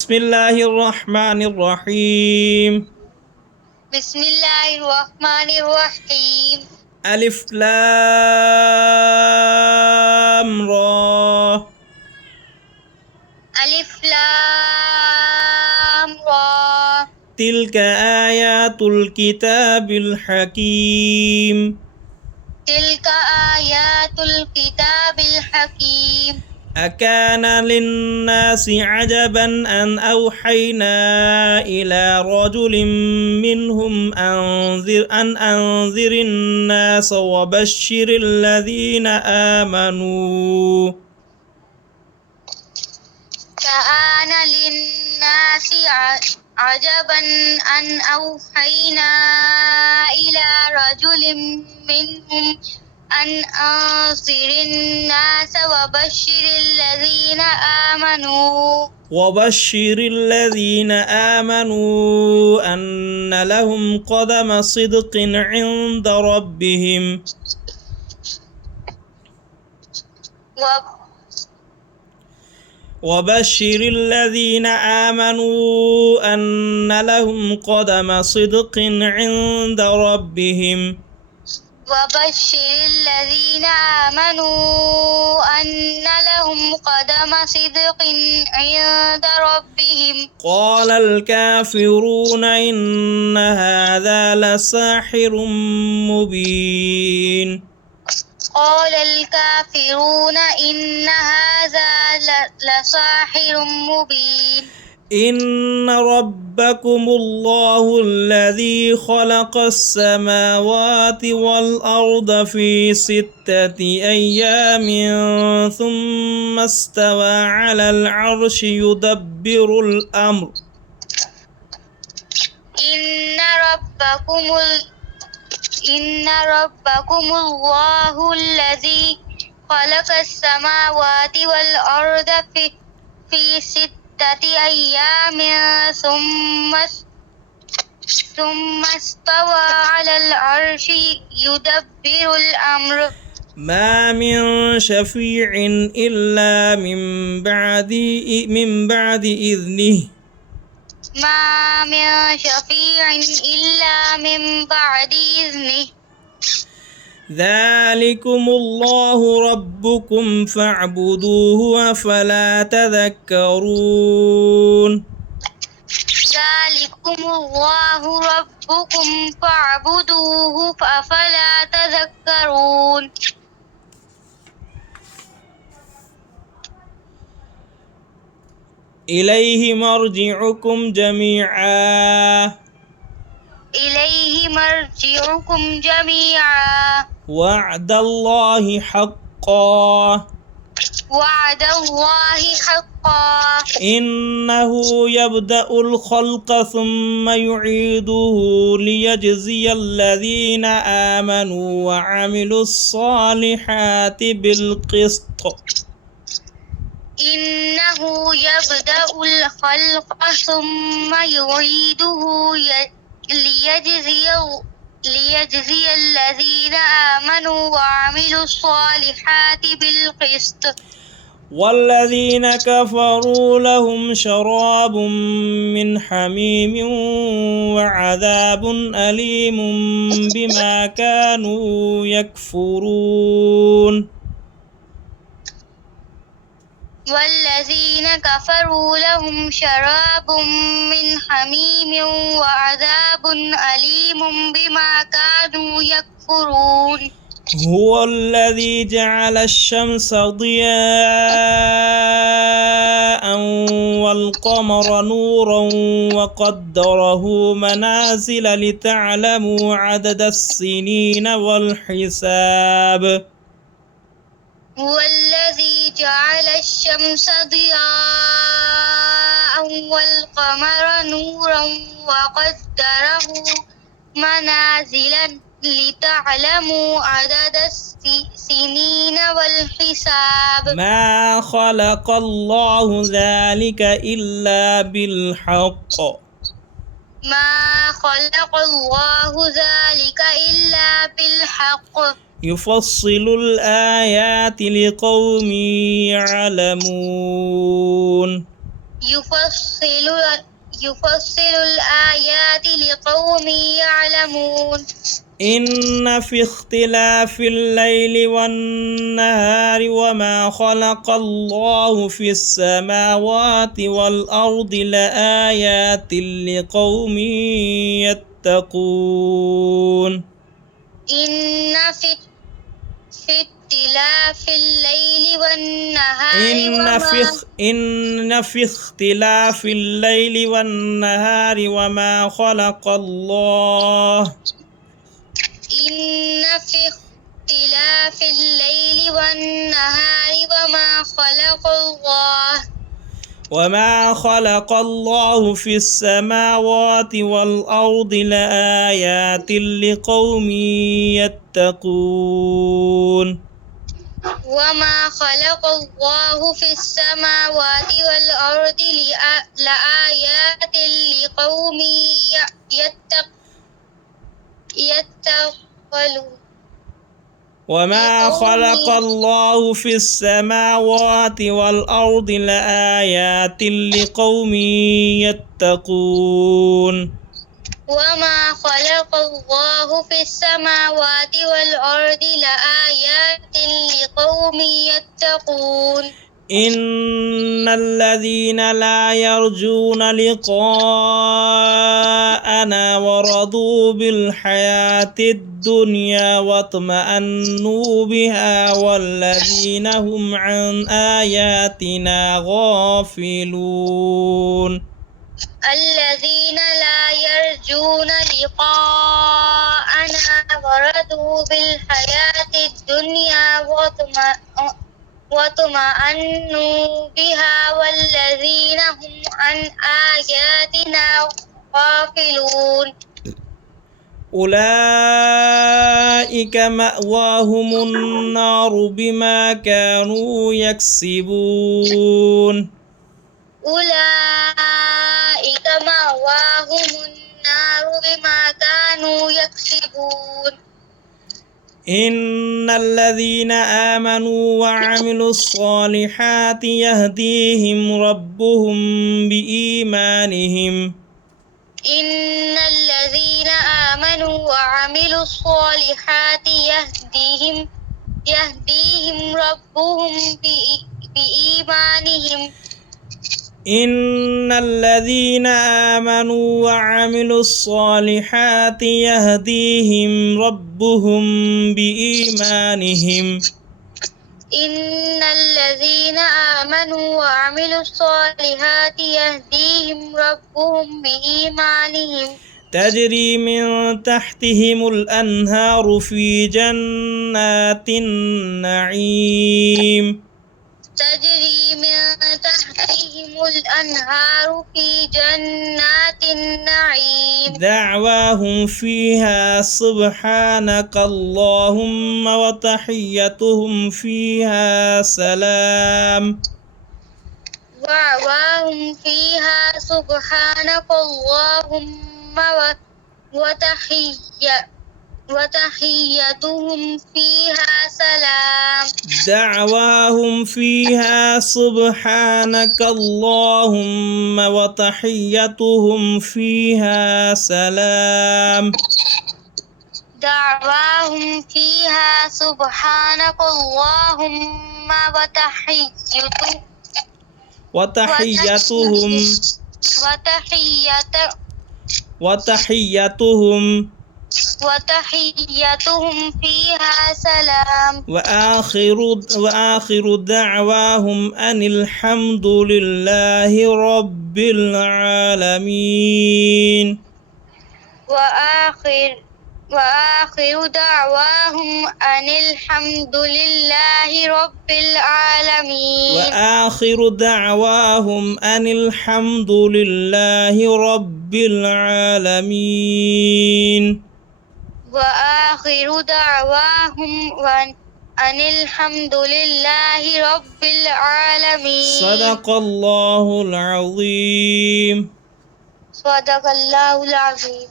بسم الله الرحمن الرحيم. بسم الله الرحمن الرحيم. ألف لام را. ألف لام را. تلك آيات الكتاب الحكيم. تلك آيات الكتاب الحكيم. أكان للناس عجبا أن أوحينا إلى رجل منهم أن أنذر الناس وبشر الذين آمنوا. كان للناس عجبا أن أوحينا إلى رجل منهم أن أنذر الناس وبشر الذين آمنوا أن لهم قدم صدق عند ربهم. وبشر الذين آمنوا أن لهم قدم صدق عند ربهم. وبشر الذين آمنوا أن لهم قدم صدق عند ربهم. قال الكافرون إن هذا لساحر مبين. قال الكافرون إن هذا لساحر مبين. إن ربكم الله الذي خلق السماوات والأرض في 6 أيام ثم استوى على العرش يدبر الأمر. إن ربكم الله الذي خلق السماوات والأرض في 6 أيام ثم استوى على العرش يدبر الأمر. ما من شفيع إلا من بعد إذنه. ما من شفيع إلا من بعد إذنه. ذلكم الله ربكم فاعبدوه أفلا تذكرون. ذلكم الله ربكم فاعبدوه أفلا تذكرون. إليه مرجعكم جميعا. إليه مرجعكم جميعا. وعد الله حقا. وعد الله حقا. إنه يبدأ الخلق ثم يعيده ليجزي الذين آمنوا وعملوا الصالحات بالقسط. إنه يبدأ الخلق ثم يعيده ليجزي الذين آمنوا وعملوا الصالحات بالقسط. والذين كفروا لهم شراب من حميم وعذاب أليم بما كانوا يكفرون. والذين كفروا لهم شراب من حميم وعذاب أليم بما كانوا يكفرون. هو الذي جعل الشمس ضياء والقمر نورا وقدره منازل لتعلموا عدد السنين والحساب. هو الذي جعل الشمس ضياء والقمر نورا وقدره منازل لتعلموا عدد السنين والحساب. ما خلق الله ذلك إلا بالحق. ما خلق الله ذلك إلا بالحق. يفصل الآيات لقوم يعلمون. يفصل الآيات لقوم يعلمون إن في اختلاف الليل والنهار وما خلق الله في السماوات والأرض لآيات لقوم يتقون إن في اختلاف الليل والنهار إن في اختلاف الليل والنهار وما خلق الله إن في اختلاف الليل والنهار وما خلق الله في السماوات والأرض لآيات لقوم يتقون وما خلق الله في السماوات والأرض لآيات لقوم يتقون وما خلق الله في السماوات والأرض لآيات لقوم يتقون وما خلق الله في السماوات والأرض لآيات لقوم يتقون إن الذين لا يرجون لقاءنا ورضوا بالحياة الدنيا واطمأنوا بها والذين هم عن آياتنا غافلون الذين لا يرجون لقاءنا ورضوا بالحياة الدنيا واطمأنوا بها والذين هم عن آياتنا غافلون أولئك مأواهم النار بما كانوا يكسبون أولئك مأواهم النار بما كانوا يكسبون إن الذين آمنوا وعملوا الصالحات يهديهم ربهم بإيمانهم إن الذين آمنوا وعملوا الصالحات يهديهم ربهم بإيمانهم إن الذين آمنوا وعملوا الصالحات يهديهم ربهم بإيمانهم إن الذين آمنوا وعملوا الصالحات يهديهم ربهم بإيمانهم تجري من تحتهم الأنهار في جنات النعيم تجري من تحتهم الأنهار في جنات النعيم دعواهم فيها سبحانك اللهم وتحيتهم فيها سلام دعواهم فيها سبحانك اللهم وتحيتهم فيها سلام دعواهم فيها سبحانك اللهم وتحيتهم فيها سلام دعواهم فيها سبحانك اللهم وتحيتهم فيها سلام وآخر دعواهم أن الحمد لله رب العالمين وآخر دعواهم أن الحمد لله رب العالمين وآخر دعواهم أن الحمد لله رب العالمين وآخر دعواهم أن الحمد لله رب العالمين صدق الله العظيم صدق الله العظيم.